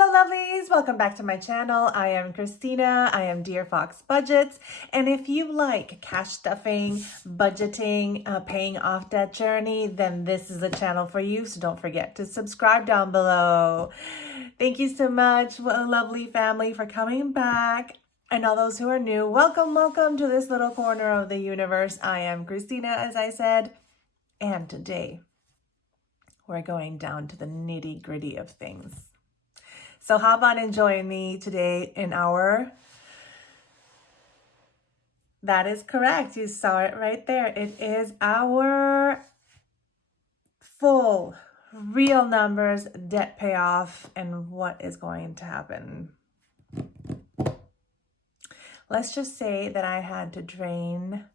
Hello lovelies, welcome back to my channel. I am Christina, I am Dear Fox Budgets, and if you like cash stuffing, budgeting, paying off debt journey, then this is a channel for you, so don't forget to subscribe down below. Thank you so much, lovely family, for coming back. And all those who are new, welcome to this little corner of the universe. I am Christina, as I said, and today we're going down to the nitty-gritty of things. So how about enjoying me today in our... That is correct. You saw it right there. It is our full, real numbers, debt payoff, and what is going to happen. Let's just say that I had to drain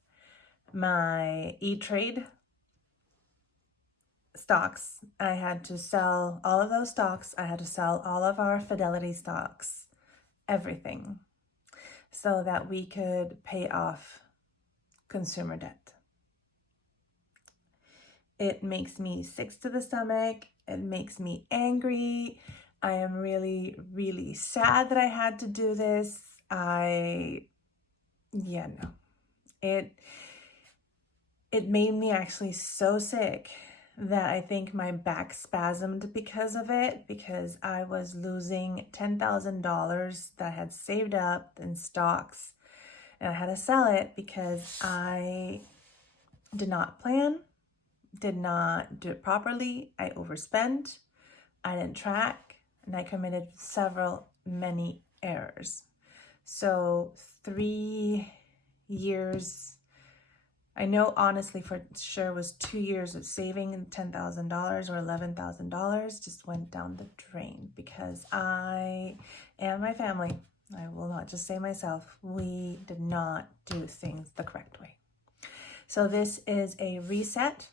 my E-Trade stocks. I had to sell all of those stocks. I had to sell all of our Fidelity stocks, everything, so that we could pay off consumer debt. It makes me sick to the stomach. It makes me angry. I am really, really sad that I had to do this. It made me actually so sick that I think my back spasmed because of it, because I was losing $10,000 that I had saved up in stocks, and I had to sell it because I did not plan, did not do it properly. I overspent, I didn't track, and I committed many errors. So 3 years, I know honestly for sure was 2 years of saving $10,000 or $11,000 just went down the drain because I and my family, I will not just say myself, we did not do things the correct way. So this is a reset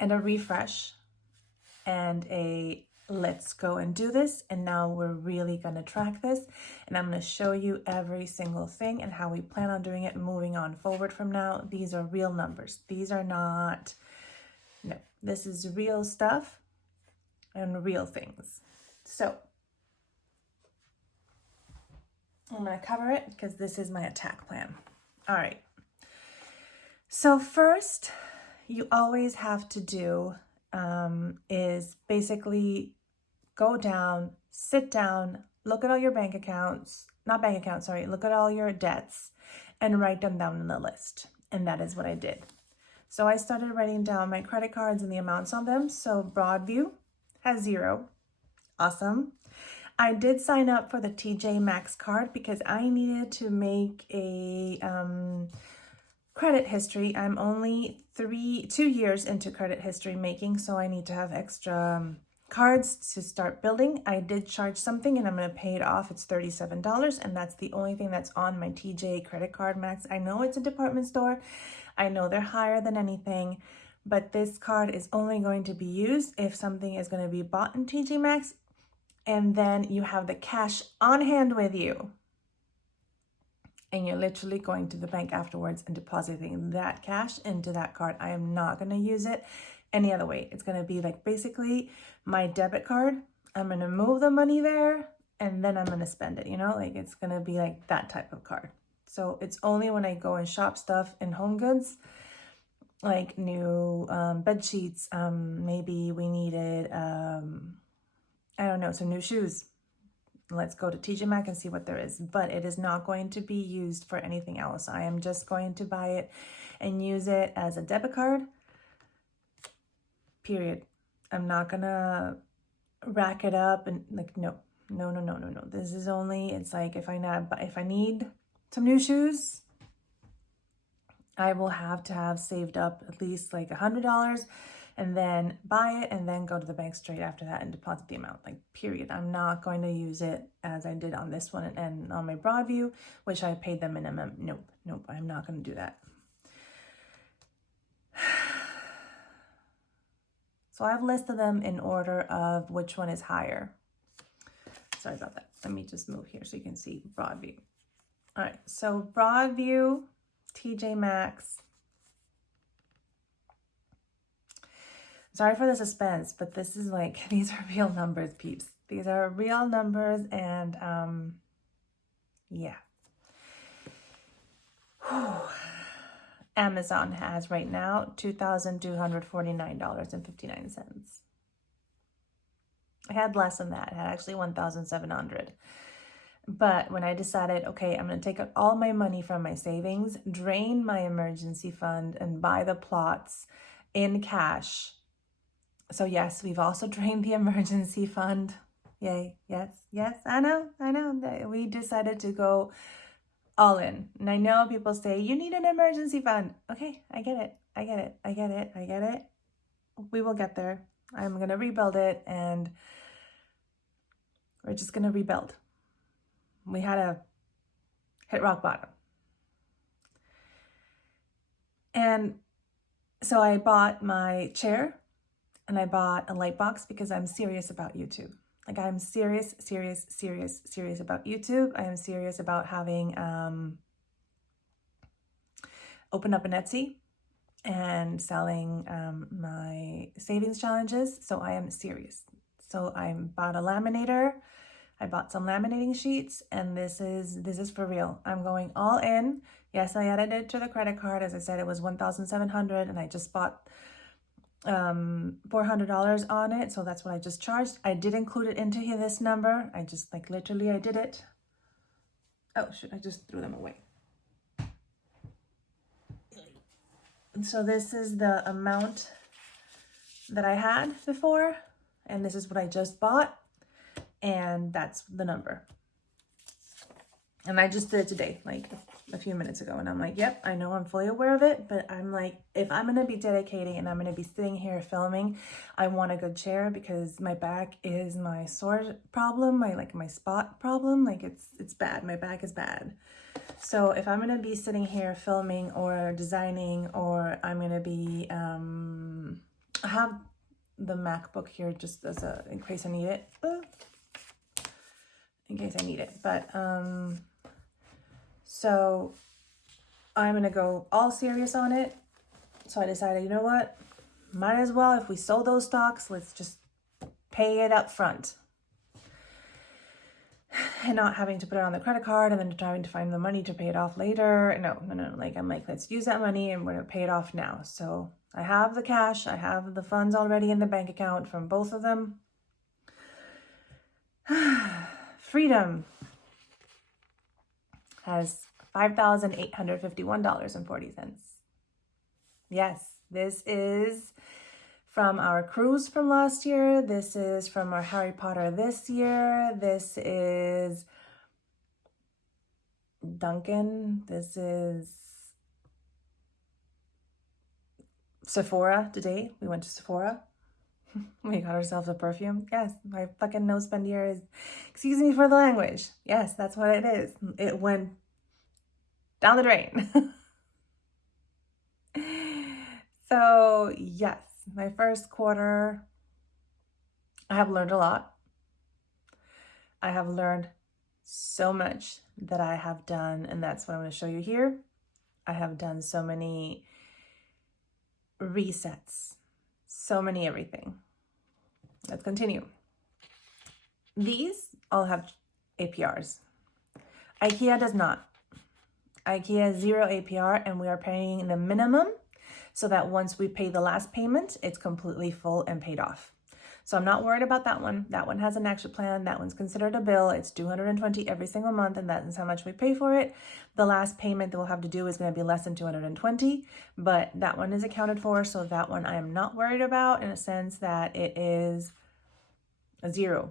and a refresh and a let's go and do this, and now we're really going to track this, and I'm going to show you every single thing and how we plan on doing it moving on forward from now. These are real numbers. These are not, no, this is real stuff and real things. So I'm going to cover it because this is my attack plan. All right. So first, you always have to do is basically go down, sit down, look at all your look at all your debts and write them down in the list. And that is what I did. So I started writing down my credit cards and the amounts on them. So Broadview has 0. Awesome. I did sign up for the TJ Maxx card because I needed to make a credit history. I'm only 2 years into credit history making, so I need to have extra cards to start building. I did charge something and I'm going to pay it off. It's $37, and that's the only thing that's on my TJ credit card max. I know it's a department store. I know they're higher than anything, but this card is only going to be used if something is going to be bought in TJ Maxx, and then you have the cash on hand with you. And you're literally going to the bank afterwards and depositing that cash into that card. I am not going to use it any other way. It's going to be like basically my debit card. I'm going to move the money there and then I'm going to spend it, you know, like it's going to be like that type of card. So it's only when I go and shop stuff in Home Goods, like new bed sheets. Maybe we needed, I don't know, some new shoes. Let's go to TJ Maxx and see what there is. But it is not going to be used for anything else. I am just going to buy it and use it as a debit card. Period. I'm not gonna rack it up and like, no. This is only, it's like if I need some new shoes, I will have to have saved up at least like $100 and then buy it and then go to the bank straight after that and deposit the amount, like period. I'm not going to use it as I did on this one and on my Broadview, which I paid the minimum. Nope, I'm not going to do that. So I've listed them in order of which one is higher. Sorry about that. Let me just move here so you can see Broadview. All right, so Broadview, TJ Maxx. Sorry for the suspense, but this is like, these are real numbers, peeps. These are real numbers, and yeah. Whew. Amazon has right now $2,249.59. I had less than that. I had actually 1,700. But when I decided, okay, I'm going to take out all my money from my savings, drain my emergency fund, and buy the plots in cash. So yes, we've also drained the emergency fund. Yay. Yes. Yes. I know. We decided to go all in. And I know people say, you need an emergency fund. Okay, I get it. We will get there. I'm going to rebuild it, and we're just going to rebuild. We had to hit rock bottom. And so I bought my chair, and I bought a light box because I'm serious about YouTube. Like, I'm serious about YouTube. I am serious about having opened up an Etsy and selling my savings challenges. So I am serious. So I bought a laminator. I bought some laminating sheets, and this is for real. I'm going all in. Yes, I added it to the credit card. As I said, it was $1,700, and I just bought $400 on it. So that's what I just charged. I did include it into this number. I just literally I did it. Oh shoot, I just threw them away. And so this is the amount that I had before, and this is what I just bought, and that's the number. And I just did it today, like a few minutes ago, and I'm like, yep, I know I'm fully aware of it, but I'm like, if I'm going to be dedicating and I'm going to be sitting here filming, I want a good chair because my back is my sore problem, my spot problem, it's bad. My back is bad. So if I'm going to be sitting here filming or designing, or I'm going to be, I have the MacBook here just as in case I need it. But, so I'm going to go all serious on it. So I decided, you know what? Might as well, if we sold those stocks, let's just pay it up front. And not having to put it on the credit card and then trying to find the money to pay it off later. No. I'm like, let's use that money and we're going to pay it off now. So I have the cash. I have the funds already in the bank account from both of them. Freedom has $5,851.40. Yes, this is from our cruise from last year. This is from our Harry Potter this year. This is Duncan. This is Sephora today. We went to Sephora. We got ourselves a perfume. Yes, my fucking no spend year is, excuse me for the language. Yes, that's what it is. It went down the drain. So yes, my first quarter, I have learned a lot. I have learned so much that I have done, and that's what I'm going to show you here. I have done so many resets, so many everything. Let's continue. These all have APRs. IKEA does not. IKEA is 0 APR, and we are paying the minimum so that once we pay the last payment, it's completely full and paid off. So I'm not worried about that one. That one has an action plan. That one's considered a bill. It's $220 every single month, and that is how much we pay for it. The last payment that we'll have to do is going to be less than $220, but that one is accounted for. So that one I am not worried about, in a sense that it is 0%.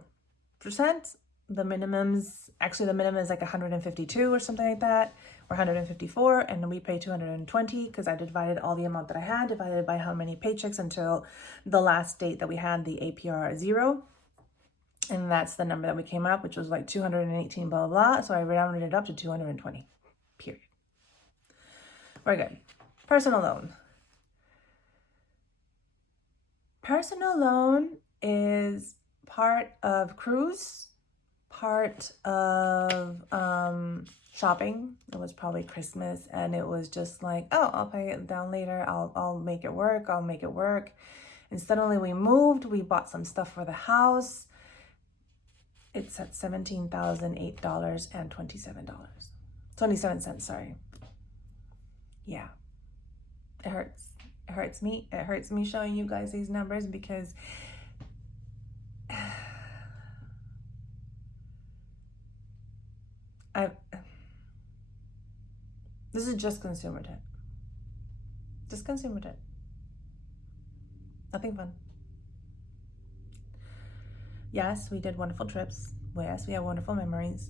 The minimum is like 152 or something like that, or 154, and we pay 220 because I divided all the amount that I had divided by how many paychecks until the last date that we had the APR 0, and that's the number that we came up, which was like 218 blah blah blah. So I rounded it up to 220. Period. We're good. Personal loan. Personal loan is part of cruise, part of shopping. It was probably Christmas, and it was just like, oh, I'll pay it down later. I'll make it work. And suddenly we moved. We bought some stuff for the house. it's at $17,008.27. Sorry. Yeah. It hurts. It hurts me. It hurts me showing you guys these numbers because this is just consumer debt. Just consumer debt. Nothing fun. Yes, we did wonderful trips. Yes, we have wonderful memories.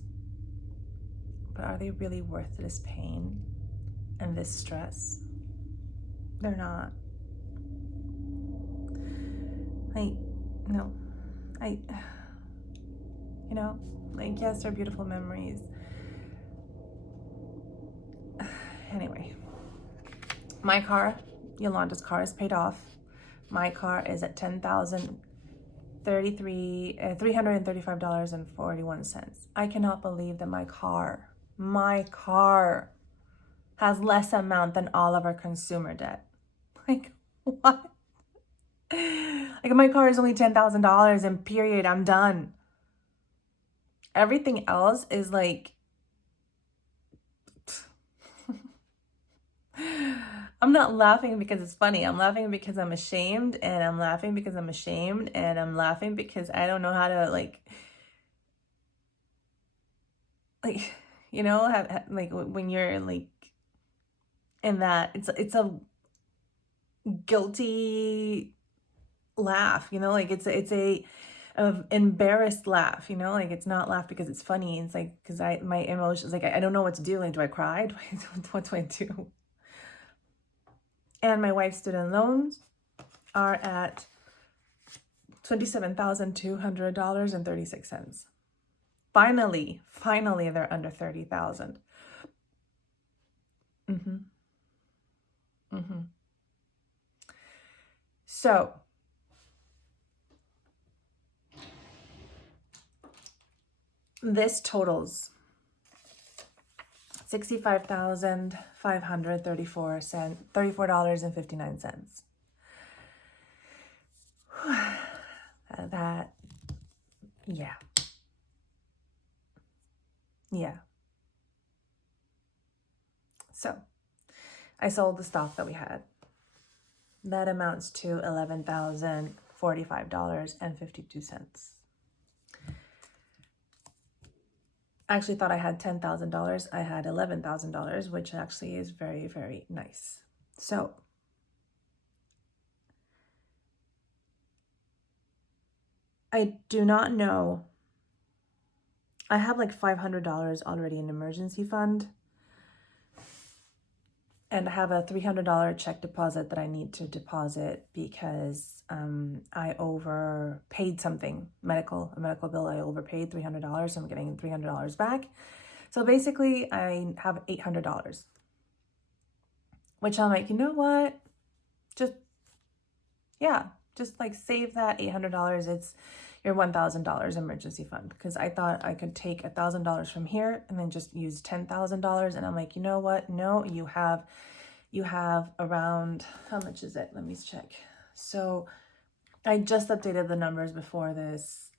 But are they really worth this pain and this stress? They're not. Yes, they're beautiful memories. Anyway, my car, Yolanda's car, is paid off. My car is at $335.41. I cannot believe that my car has less amount than all of our consumer debt. Like, what? Like, my car is only $10,000 and period, I'm done. Everything else is like, I'm not laughing because it's funny. I'm laughing because I'm ashamed, and I'm laughing because I'm ashamed, and I'm laughing because I don't know how to when you're like in that, it's a guilty laugh, it's a embarrassed laugh, it's not laugh because it's funny. It's like, because my emotions, like, I don't know what to do. Like, do I cry? What do I do? And my wife's student loans are at $27,200.36. Finally, they're under 30,000. So this totals $65,534.59. Yeah. So I sold the stock that we had. That amounts to $11,045.52. I actually thought I had $10,000. I had $11,000, which actually is very, very nice. So I do not know. I have like $500 already in emergency fund. And I have a $300 check deposit that I need to deposit because I overpaid something, a medical bill. I overpaid $300, so I'm getting $300 back. So basically, I have $800, which I'm like, you know what? Just like save that $800. It's your $1,000 emergency fund, because I thought I could take $1,000 from here and then just use $10,000. And I'm like, you know what? No, you have around, how much is it? Let me check. So I just updated the numbers before this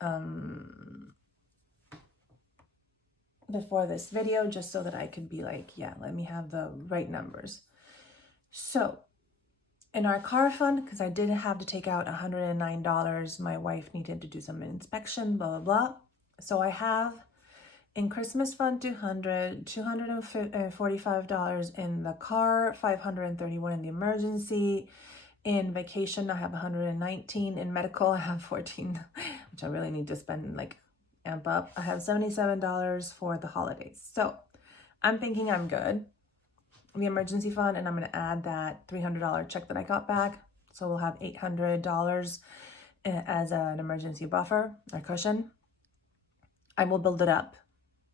video, just so that I could be like, yeah, let me have the right numbers. So in our car fund, because I did have to take out $109, my wife needed to do some inspection, blah, blah, blah. So I have in Christmas fund $245 in the car, $531 in the emergency. In vacation, I have $119. In medical, I have $14, which I really need to spend, like, amp up. I have $77 for the holidays. So I'm thinking I'm good. The emergency fund, and I'm going to add that $300 check that I got back. So we'll have $800 as an emergency buffer or cushion. I will build it up,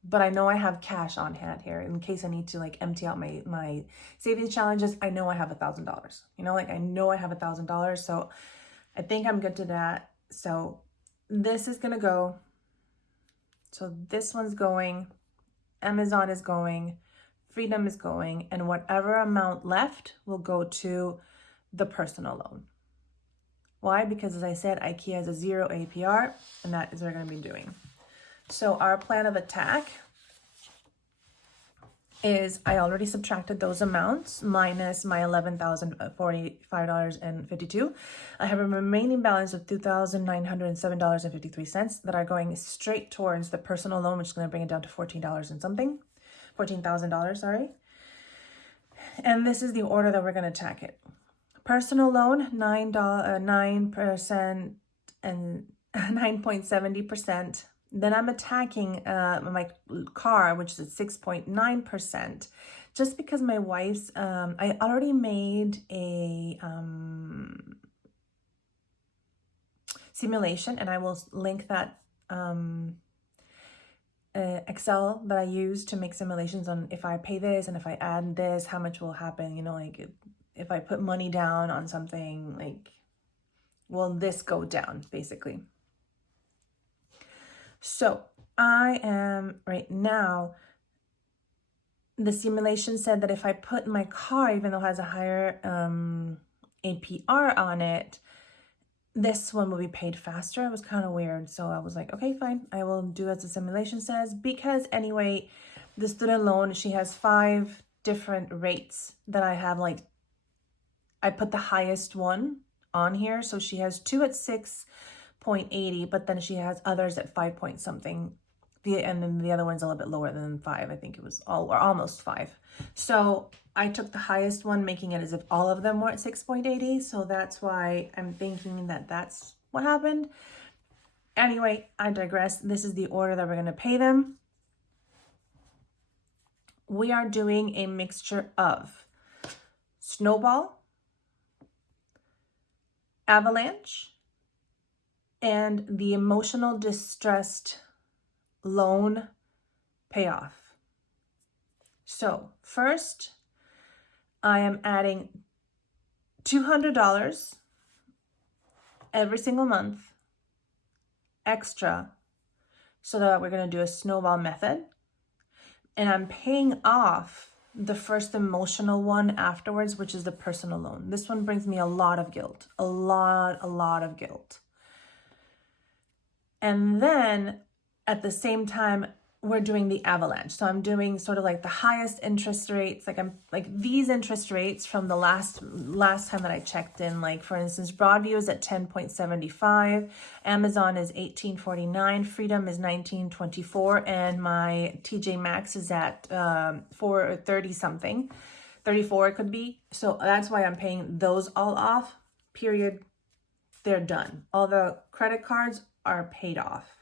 but I know I have cash on hand here in case I need to like empty out my savings challenges. I know I have $1,000, I know I have $1,000. So I think I'm good to that. So this is going to go. So this one's going, Amazon is going, Freedom is going, and whatever amount left will go to the personal loan. Why? Because as I said, IKEA has a 0 APR, and that is what we're going to be doing. So our plan of attack is, I already subtracted those amounts minus my $11,045.52. I have a remaining balance of $2,907.53 that are going straight towards the personal loan, which is going to bring it down to $14 and something, $14,000, sorry. And this is the order that we're going to attack it. Personal loan, 9% and 9.70%. Then I'm attacking my car, which is at 6.9%, just because my wife's, I already made a simulation, and I will link that Excel that I use to make simulations on if I pay this and if I add this, how much will happen, you know, like if I put money down on something, like, will this go down, basically. So I am right now, the simulation said that if I put my car, even though it has a higher APR on it, this one will be paid faster. It was kind of weird. So I was like, okay, fine. I will do as the simulation says, because anyway, the student loan, she has 5 different rates that I have. Like, I put the highest one on here. So she has 2 at 6.80, but then she has others at 5 point something. And then the other one's a little bit lower than 5. I think it was all or almost 5. So I took the highest one, making it as if all of them were at 6.80. So that's why I'm thinking that that's what happened. Anyway, I digress. This is the order that we're going to pay them. We are doing a mixture of snowball, avalanche, and the emotional distressed loan payoff. So first, I am adding $200 every single month extra, so that we're going to do a snowball method. And I'm paying off the first emotional one afterwards, which is the personal loan. This one brings me a lot of guilt, a lot of guilt. And then at the same time, we're doing the avalanche. So I'm doing sort of like the highest interest rates. Like I'm like these interest rates from the last time that I checked in. Like for instance, Broadview is at 10.75, Amazon is 18.49, Freedom is 19.24, and my TJ Maxx is at 4.30 something, 34 it could be. So that's why I'm paying those all off. Period. They're done. All the credit cards are paid off.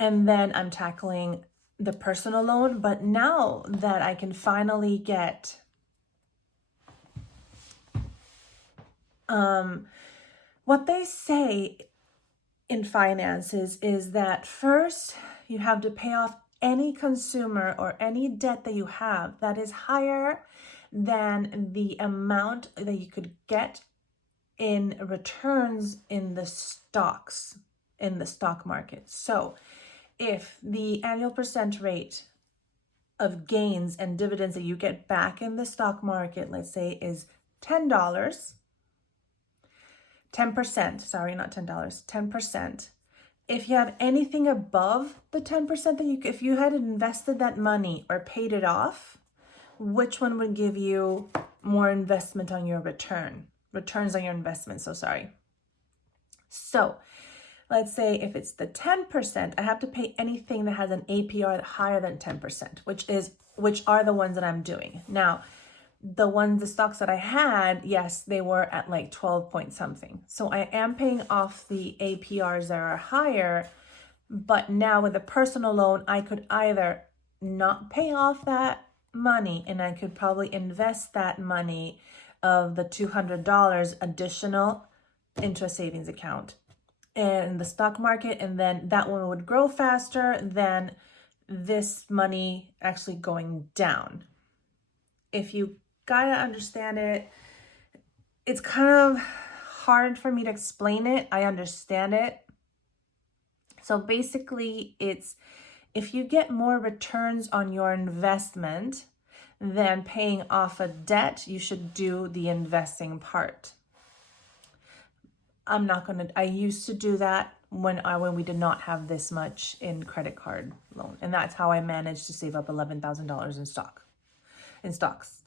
And then I'm tackling the personal loan. But now that I can finally get what they say in finances is that first you have to pay off any consumer or any debt that you have that is higher than the amount that you could get in returns in the stocks, in the stock market. So if the annual percent rate of gains and dividends that you get back in the stock market, let's say, is $10, 10%, sorry, not $10, 10%. If you have anything above the 10% that if you had invested that money or paid it off, which one would give you more investment on your returns on your investment? So let's say if it's the 10%, I have to pay anything that has an APR higher than 10%, which are the ones that I'm doing. Now, the stocks that I had, yes, they were at like 12 point something. So I am paying off the APRs that are higher, but now with a personal loan, I could either not pay off that money and I could probably invest that money of the $200 additional into a savings account in the stock market, and then that one would grow faster than this money actually going down. If you gotta understand it, it's kind of hard for me to explain it. I understand it. So basically, it's if you get more returns on your investment than paying off a debt, you should do the investing part. I used to do that when we did not have this much in credit card loan. And that's how I managed to save up $11,000 in stocks.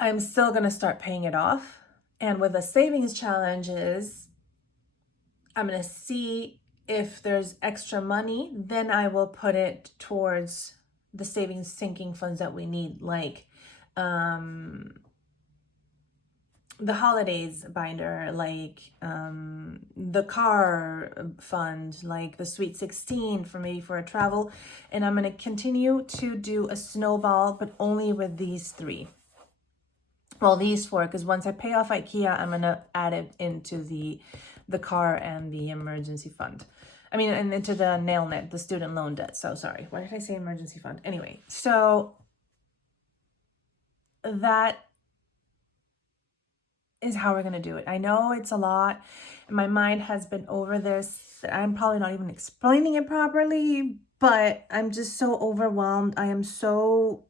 I'm still going to start paying it off. And with the savings challenges, I'm going to see if there's extra money, then I will put it towards the savings sinking funds that we need, like the holidays binder, like the car fund, like the Sweet 16 for maybe for a travel. And I'm going to continue to do a snowball, but only with these 3. Well, these 4, because once I pay off IKEA, I'm going to add it into the car and the emergency fund. I mean, and into the nail net, the student loan debt. So sorry, why did I say emergency fund? Anyway, so that is how we're going to do it. I know it's a lot. My mind has been over this. I'm probably not even explaining it properly, but I'm just so overwhelmed. I'm so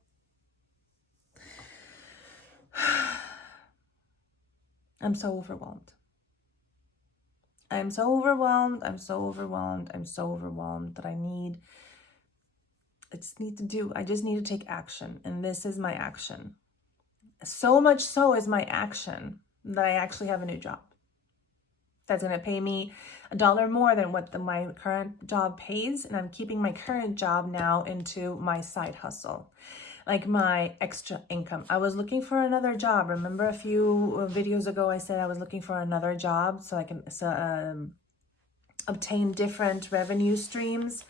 overwhelmed. I'm so overwhelmed. I'm so overwhelmed. I'm so overwhelmed that I just need to take action. And this is my action. So much so is my action that I actually have a new job that's going to pay me $1 more than what my current job pays. And I'm keeping my current job now into my side hustle, like my extra income. I was looking for another job. Remember a few videos ago, I said I was looking for another job so I can obtain different revenue streams.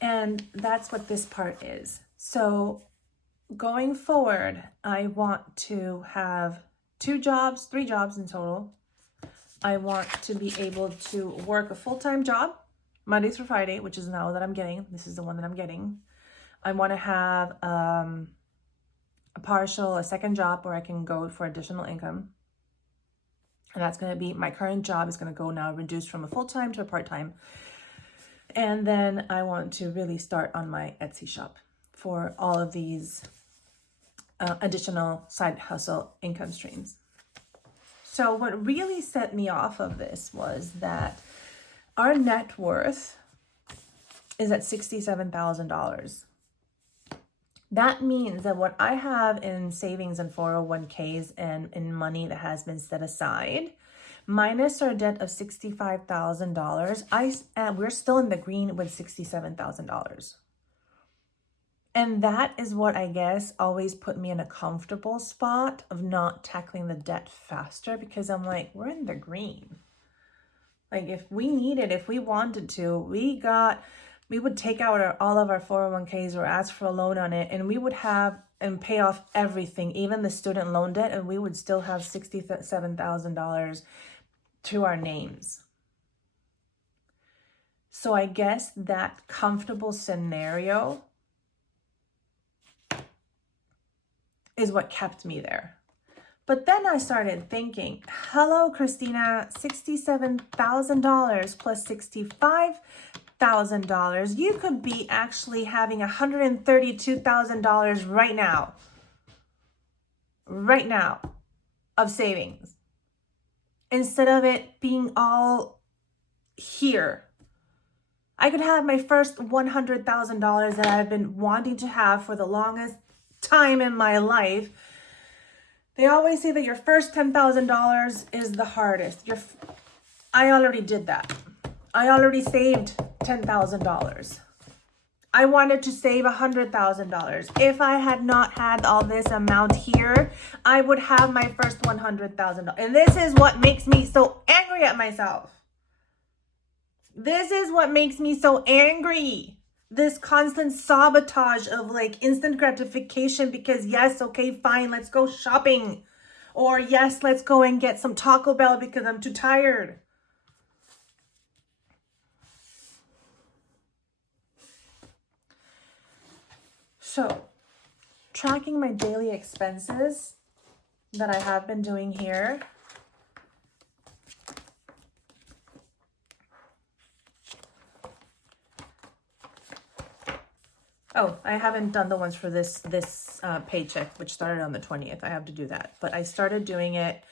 And that's what this part is. So going forward, I want to have 3 jobs in total. I want to be able to work a full-time job, Monday through Friday, which is now that I'm getting. This is the one that I'm getting. I want to have a second job where I can go for additional income. And that's going to be, my current job is going to go now reduced from a full-time to a part-time. And then I want to really start on my Etsy shop for all of these additional side hustle income streams. So what really set me off of this was that our net worth is at $67,000. That means that what I have in savings and 401ks and in money that has been set aside, minus our debt of $65,000, we're still in the green with $67,000. And that is what I guess always put me in a comfortable spot of not tackling the debt faster, because I'm like, we're in the green. Like if we needed, if we wanted to, we would take out all of our 401ks or ask for a loan on it, and we would have and pay off everything, even the student loan debt, and we would still have $67,000 to our names. So I guess that comfortable scenario is what kept me there. But then I started thinking, hello, Christina, $67,000 plus $65,000. You could be actually having $132,000 right now of savings, instead of it being all here. I could have my first $100,000 that I've been wanting to have for the longest time in my life. They always say that your first $10,000 is the hardest. I already did that. I already saved $10,000. I wanted to save $100,000. If I had not had all this amount here, I would have my first $100,000. And this is what makes me so angry at myself. This is what makes me so angry. This constant sabotage of like instant gratification, because yes, okay, fine, let's go shopping. Or yes, let's go and get some Taco Bell because I'm too tired. So, tracking my daily expenses that I have been doing here. Oh, I haven't done the ones for this paycheck, which started on the 20th. I have to do that. But I started doing it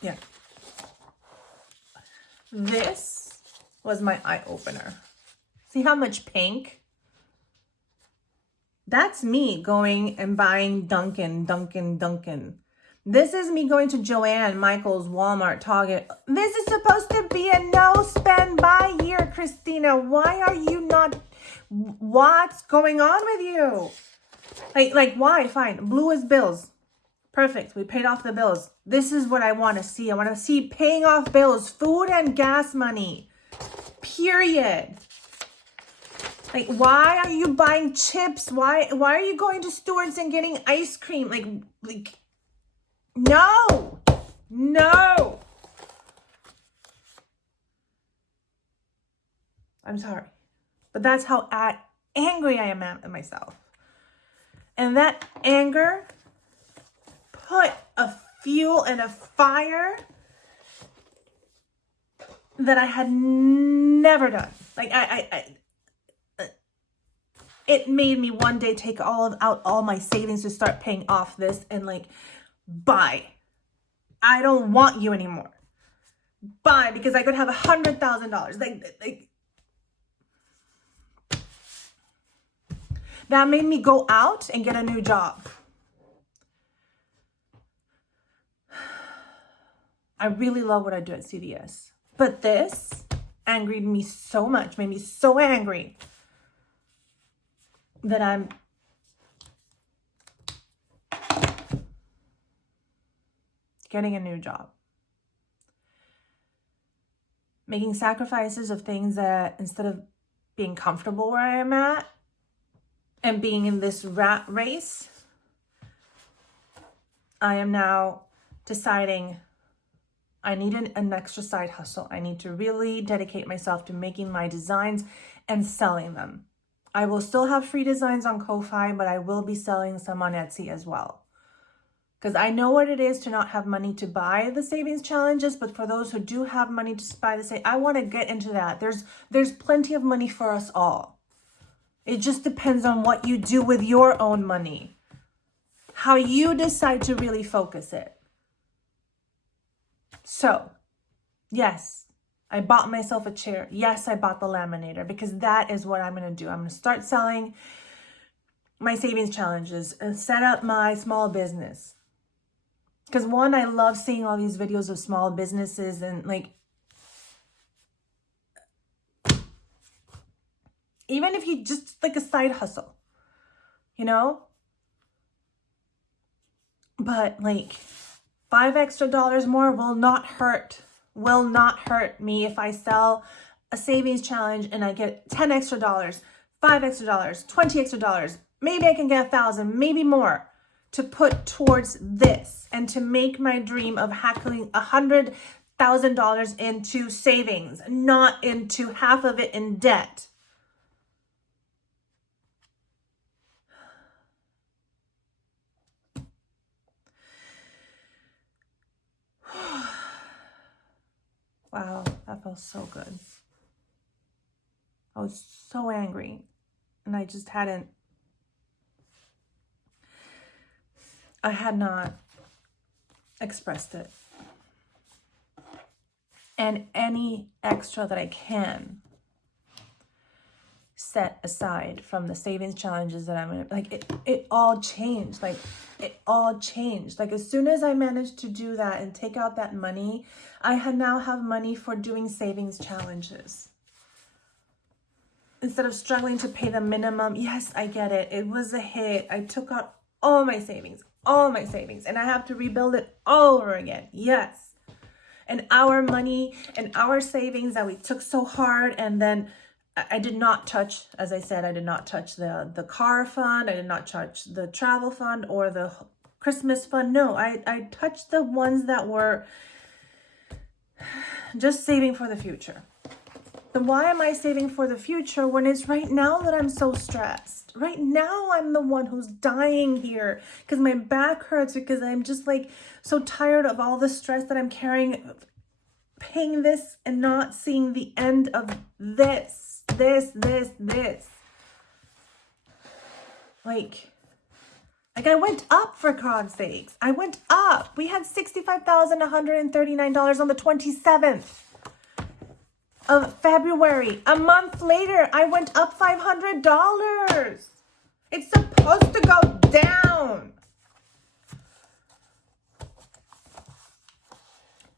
Yeah. This was my eye opener. See how much pink? That's me going and buying Dunkin'. This is me going to Joanne, Michael's, Walmart, Target. This is supposed to be a no spend buy year, Christina. Why are you not? What's going on with you? Like why? Fine. Blue is bills. Perfect. We paid off the bills. This is what I want to see. I want to see paying off bills, food and gas money. Period. Like, why are you buying chips? Why are you going to Stewart's and getting ice cream? Like, no. I'm sorry. But that's how angry I am at myself. And that anger put a fuel and a fire that I had never done. Like, it made me one day take out all my savings to start paying off this and like, bye. I don't want you anymore. Bye, because I could have $100,000. Like that made me go out and get a new job. I really love what I do at CVS. But this angered me so much, made me so angry that I'm getting a new job. Making sacrifices of things that instead of being comfortable where I am at and being in this rat race, I am now deciding I need an extra side hustle. I need to really dedicate myself to making my designs and selling them. I will still have free designs on Ko-Fi, but I will be selling some on Etsy as well. Because I know what it is to not have money to buy the savings challenges, but for those who do have money to buy the savings, I want to get into that. There's plenty of money for us all. It just depends on what you do with your own money. How you decide to really focus it. So, yes, I bought myself a chair. Yes, I bought the laminator because that is what I'm going to do. I'm going to start selling my savings challenges and set up my small business. Because one, I love seeing all these videos of small businesses and like, even if you just like a side hustle, you know? But like $5 extra more will not hurt me if I sell a savings challenge and I get $10 extra, $5 extra, $20 extra. Maybe I can get 1,000, maybe more to put towards this and to make my dream of hacking $100,000 into savings, not into half of it in debt. Wow, that felt so good. I was so angry and I had not expressed it. And any extra that I can set aside from the savings challenges that I'm in, like it all changed. Like it all changed. Like as soon as I managed to do that and take out that money, I now have money for doing savings challenges. Instead of struggling to pay the minimum. Yes, I get it. It was a hit. I took out all my savings, and I have to rebuild it all over again. Yes. And our money and our savings that we took so hard, and then I did not touch, as I said, I did not touch the car fund. I did not touch the travel fund or the Christmas fund. No, I touched the ones that were just saving for the future. Then why am I saving for the future when it's right now that I'm so stressed? Right now I'm the one who's dying here because my back hurts, because I'm just like so tired of all the stress that I'm carrying, paying this and not seeing the end of this. Like, Like, I went up, for God's sakes. I went up. We had $65,139 on the 27th of February. A month later, I went up $500. It's supposed to go down.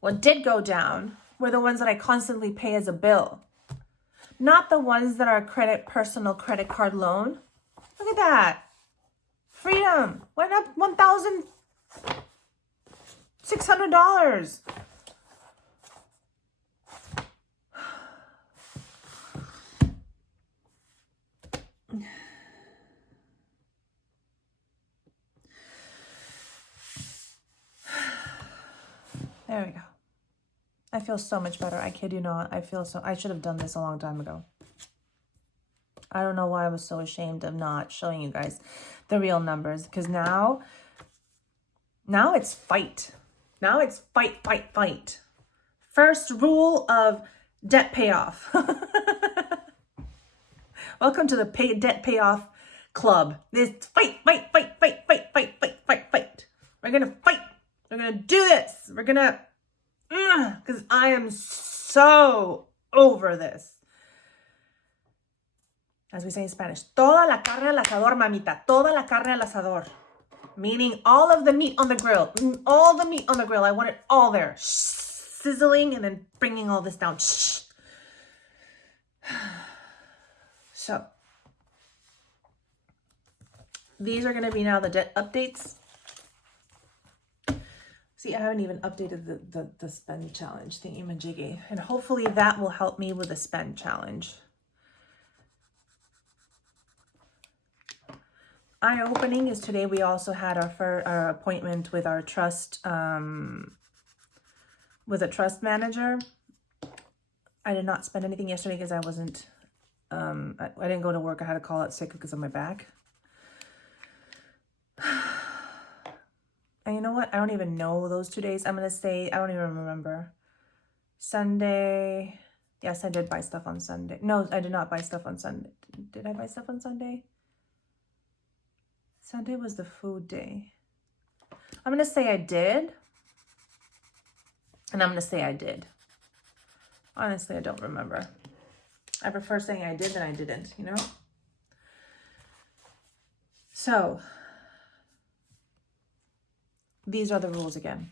What did go down were the ones that I constantly pay as a bill. Not the ones that are personal credit card loan. Look at that. Freedom went up $1,600. There we go. I feel so much better. I kid you not. I should have done this a long time ago. I don't know why I was so ashamed of not showing you guys the real numbers, because now it's fight. Now it's fight, fight, fight. First rule of debt payoff. Welcome to the debt payoff club. It's fight, fight, fight, fight, fight, fight, fight, fight, fight. We're going to fight. We're going to do this. We're going to, because I am so over this. As we say in Spanish, toda la carne al asador, mamita. Toda la carne al asador. Meaning all of the meat on the grill. All the meat on the grill. I want it all there. Sizzling and then bringing all this down. So, these are going to be now the debt updates. See, I haven't even updated the spend challenge thingy-majiggy. And hopefully that will help me with the spend challenge. Eye-opening is today. We also had our appointment with our trust, with a trust manager. I did not spend anything yesterday because I wasn't, I didn't go to work. I had to call out sick because of my back. And you know what? I don't even know those 2 days. I'm going to say, I don't even remember. Sunday. Yes, I did buy stuff on Sunday. No, I did not buy stuff on Sunday. Did I buy stuff on Sunday? Sunday was the food day. I'm going to say I did. And I'm going to say I did. Honestly, I don't remember. I prefer saying I did than I didn't, you know? So, these are the rules again.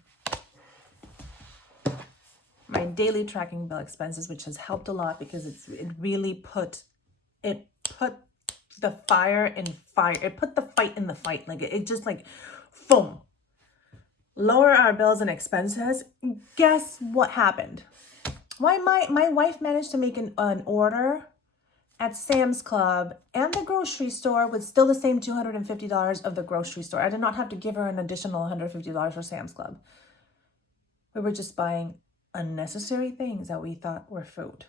My daily tracking bill expenses, which has helped a lot because it really put the fire in fire. It put the fight in the fight. Like it just like, boom. Lower our bills and expenses. Guess what happened? Why my wife managed to make an order at Sam's Club and the grocery store with still the same $250 of the grocery store. I did not have to give her an additional $150 for Sam's Club. We were just buying unnecessary things that we thought were food.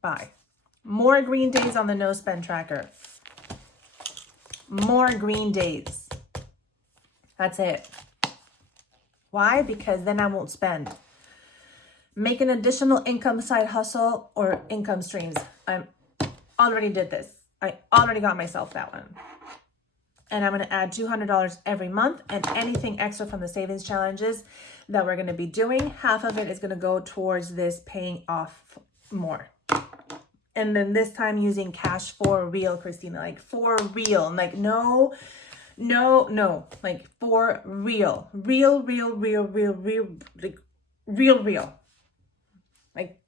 Bye. More green days on the no spend tracker. More green days. That's it. Why? Because then I won't spend. Make an additional income side hustle or income streams. I already did this. I already got myself that one. And I'm going to add $200 every month, and anything extra from the savings challenges that we're going to be doing, half of it is going to go towards this paying off more. And then this time using cash for real, Christina, like for real. Like no, like for real, real, like real. Like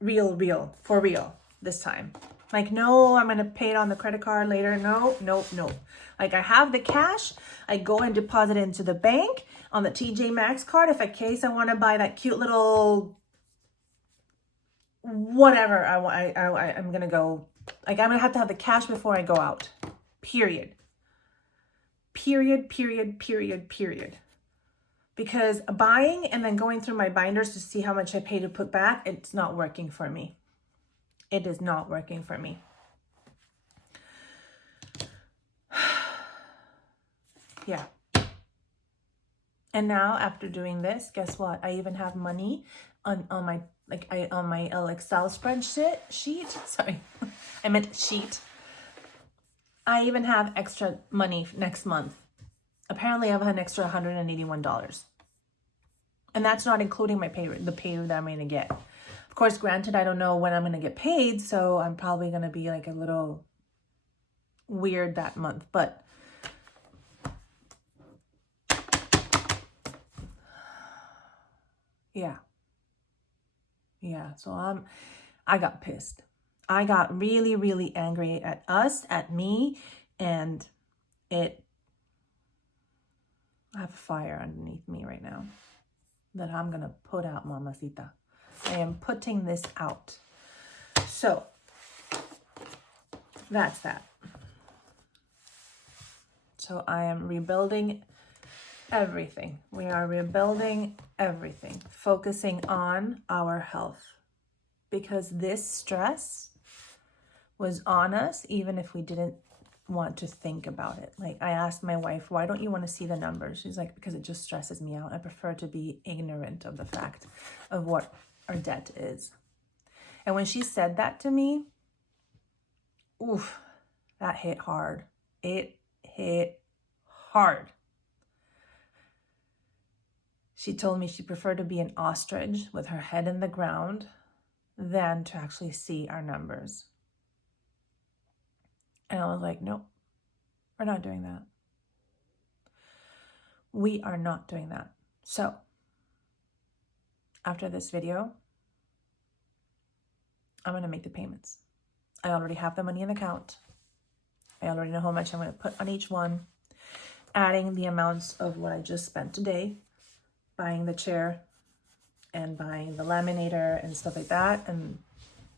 real, for real this time. Like, no, I'm going to pay it on the credit card later. No. Like I have the cash. I go and deposit it into the bank on the TJ Maxx card. If in case I want to buy that cute little whatever I want, I'm going to go, like I'm going to have the cash before I go out. Period. Because buying and then going through my binders to see how much I pay to put back, it's not working for me. It is not working for me. Yeah. And now after doing this, guess what? I even have money on my Excel spreadsheet. Sorry, I meant sheet. I even have extra money next month. Apparently I have an extra $181. And that's not including my the pay that I'm going to get. Of course, granted, I don't know when I'm going to get paid, so I'm probably going to be like a little weird that month, but yeah. So I got pissed. I got really, really angry at us, at me, and I have a fire underneath me right now that I'm going to put out, mamacita. I am putting this out. So that's that. So I am rebuilding everything. We are rebuilding everything, focusing on our health, because this stress was on us even if we didn't want to think about it. Like, I asked my wife, why don't you want to see the numbers? She's like, because it just stresses me out. I prefer to be ignorant of the fact of what our debt is. And when she said that to me, oof, that hit hard. It hit hard. She told me she preferred to be an ostrich with her head in the ground than to actually see our numbers. And I was like, nope, we're not doing that. We are not doing that. So after this video, I'm going to make the payments. I already have the money in the account. I already know how much I'm going to put on each one, adding the amounts of what I just spent today, buying the chair and buying the laminator and stuff like that, and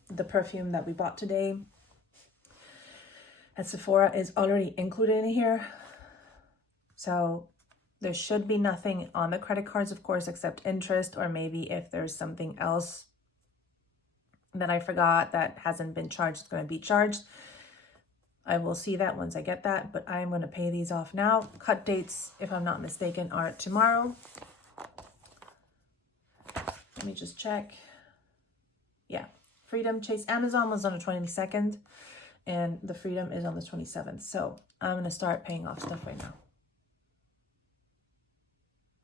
the perfume that we bought today at Sephora is already included in here. So there should be nothing on the credit cards, of course, except interest, or maybe if there's something else that I forgot that hasn't been charged, it's going to be charged. I will see that once I get that, but I'm going to pay these off now. Cut dates, if I'm not mistaken, are tomorrow. Let me just check. Yeah, Freedom Chase Amazon was on the 22nd, and the Freedom is on the 27th. So I'm going to start paying off stuff right now.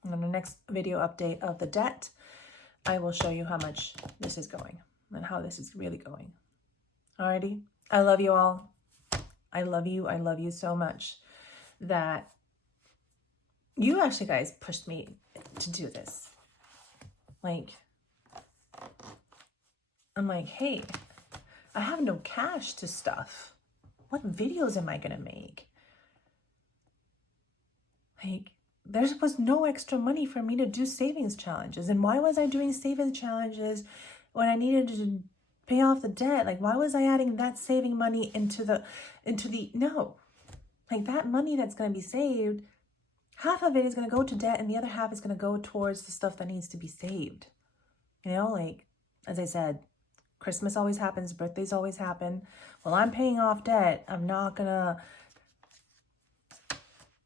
And on the next video update of the debt, I will show you how much this is going and how this is really going. Alrighty. I love you all. I love you. I love you so much that you actually guys pushed me to do this. Like, I'm like, hey, I have no cash to stuff. What videos am I going to make? Like, there was no extra money for me to do savings challenges. And why was I doing savings challenges when I needed to pay off the debt? Like, why was I adding that saving money into the, no. Like, that money that's going to be saved, half of it is going to go to debt and the other half is going to go towards the stuff that needs to be saved. You know, like, as I said, Christmas always happens, birthdays always happen. Well, I'm paying off debt. I'm not going to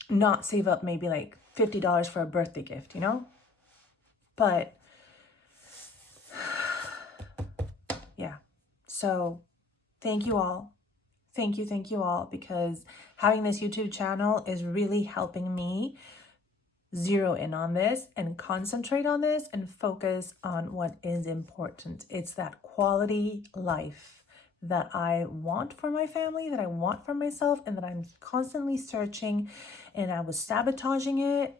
not save up maybe like $50 for a birthday gift, you know? But yeah, so thank you all. Thank you all, because having this YouTube channel is really helping me zero in on this and concentrate on this and focus on what is important. It's that quality life that I want for my family, that I want for myself, and that I'm constantly searching, and I was sabotaging it.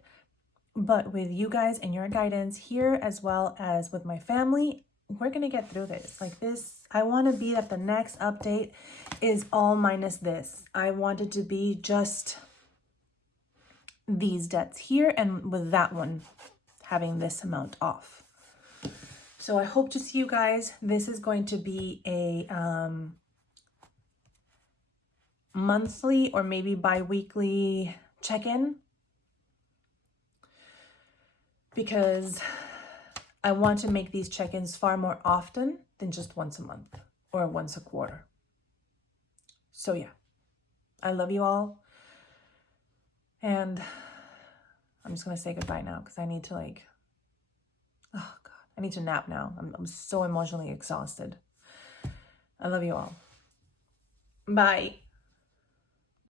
But with you guys and your guidance here, as well as with my family, we're going to get through this. Like this, I want to be that the next update is all minus this. I want it to be just these debts here, and with that one having this amount off. So I hope to see you guys. This is going to be a monthly or maybe bi-weekly check-in, because I want to make these check-ins far more often than just once a month or once a quarter. So yeah, I love you all. And I'm just going to say goodbye now because I need to oh God, I need to nap now. I'm so emotionally exhausted. I love you all. Bye.